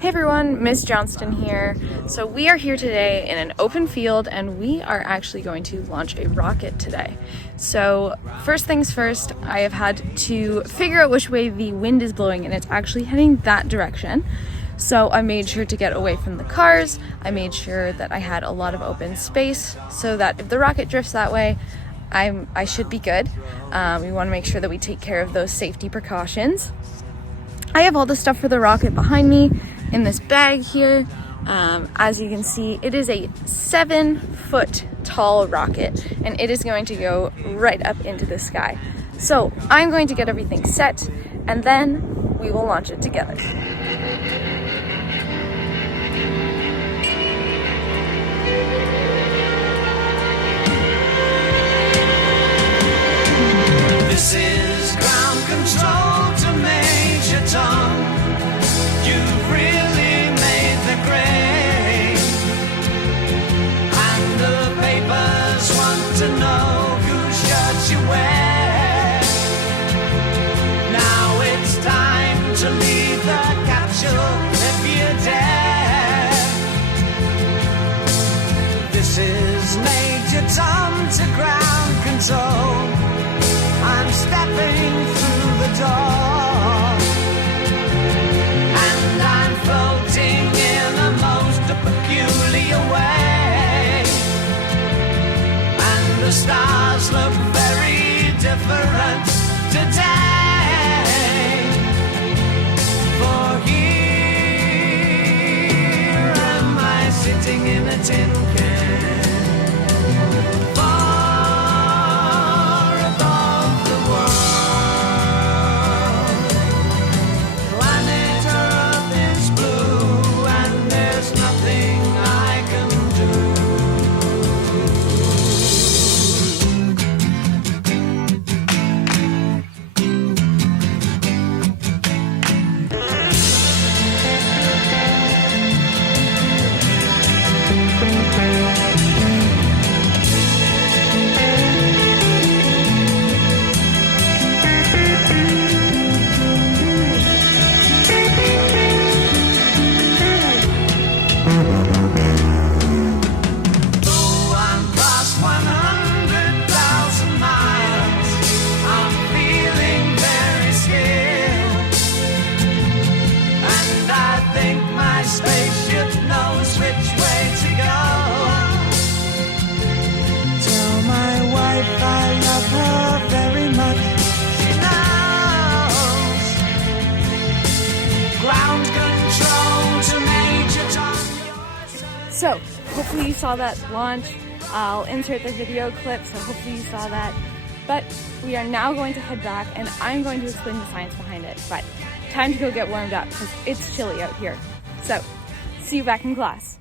Hey everyone, Miss Johnston here. So we are here today in an open field and we are actually going to launch a rocket today. So first things first, I have had to figure out which way the wind is blowing and it's actually heading that direction. So I made sure to get away from the cars. I made sure that I had a lot of open space so that if the rocket drifts that way, I should be good. We want to make sure that we take care of those safety precautions. I have all the stuff for the rocket behind me in this bag here. As you can see, it is a 7-foot tall rocket and it is going to go right up into the sky. So I'm going to get everything set and then we will launch it together. This is ground control to Major Tom. You've really made the grade, and the papers want to know whose shirt you wear. Now it's time to leave the capsule if you dare. This is Major Tom to ground control. I'm stepping through the door, and I'm floating in a most peculiar way, and the stars look very different today, for here am I sitting in a tin can. Spaceship knows which way to go. Tell my wife I love her very much. She knows. Ground control to Major Tom. So hopefully you saw that launch. I'll insert the video clip, so hopefully you saw that. But we are now going to head back and I'm going to explain the science behind it. But time to go get warmed up because it's chilly out here. So, see you back in class.